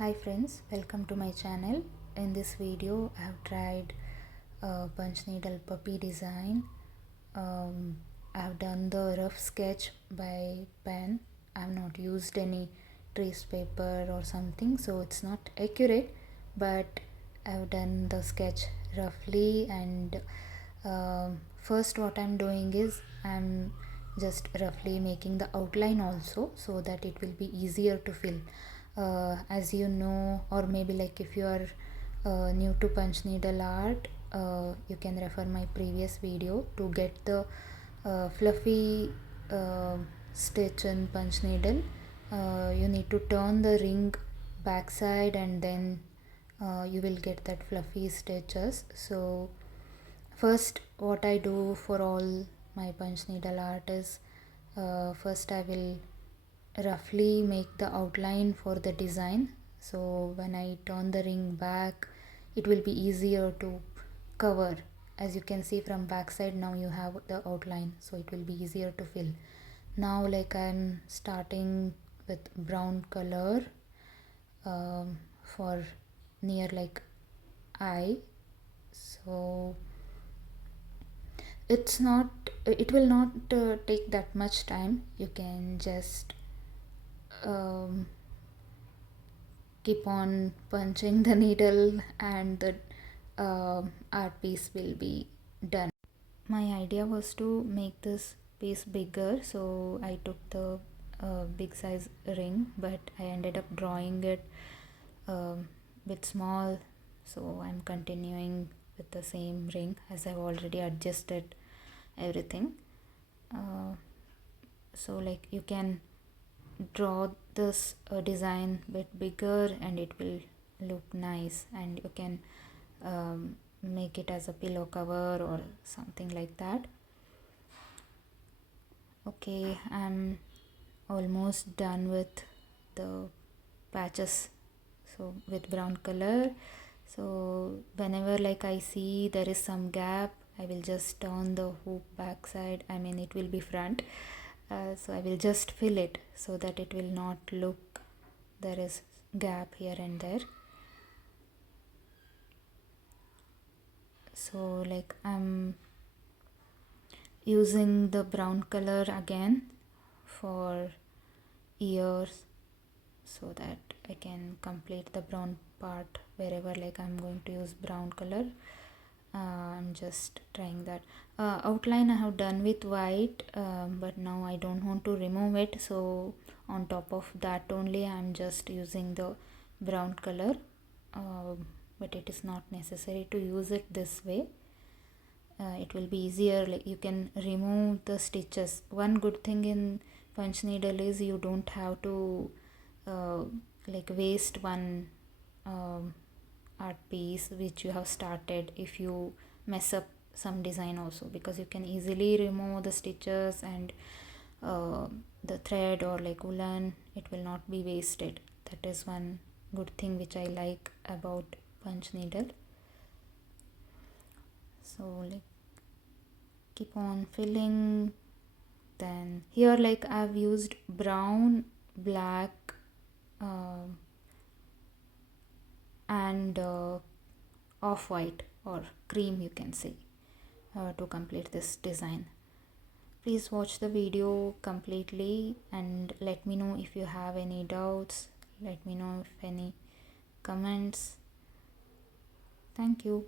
Hi friends, welcome to my channel. In this video I have tried punch needle puppy design. I have done the rough sketch by pen. I have not used any trace paper or something, so it's not accurate, but I have done the sketch roughly. And first what I'm doing is I'm just roughly making the outline also, so that it will be easier to fill. As you know, or maybe like if you are new to punch needle art, you can refer my previous video to get the fluffy stitch in punch needle. You need to turn the ring backside, and then you will get that fluffy stitches. So first what I do for all my punch needle art is, first I will roughly make the outline for the design, so when I turn the ring back it will be easier to cover. As you can see from back side, now you have the outline, so it will be easier to fill. Now like I'm starting with brown color for near like eye. So it will not take that much time. You can just um, keep on punching the needle, and the art piece will be done. My idea was to make this piece bigger, so I took the big size ring, but I ended up drawing it bit small, so I'm continuing with the same ring as I've already adjusted everything. So like you can draw this design bit bigger and it will look nice, and you can make it as a pillow cover or something like that. Okay, I'm almost done with the patches, so with brown color. So whenever like I see there is some gap, I will just turn the hoop back side, I mean it will be front. So I will just fill it so that it will not look there is gap here and there. So like I'm using the brown color again for ears, so that I can complete the brown part wherever like I'm going to use brown color. I'm just trying that. Outline I have done with white, but now I don't want to remove it, so on top of that only I'm just using the brown color, but it is not necessary to use it this way. It will be easier, like you can remove the stitches. One good thing in punch needle is you don't have to like waste one art piece which you have started if you mess up some design also, because you can easily remove the stitches and the thread or like woolen, it will not be wasted. That is one good thing which I like about punch needle. So like keep on filling. Then here like I've used brown, black and off-white or cream, you can say, to complete this design. Please watch the video completely and let me know if you have any doubts. Let me know if any comments. Thank you.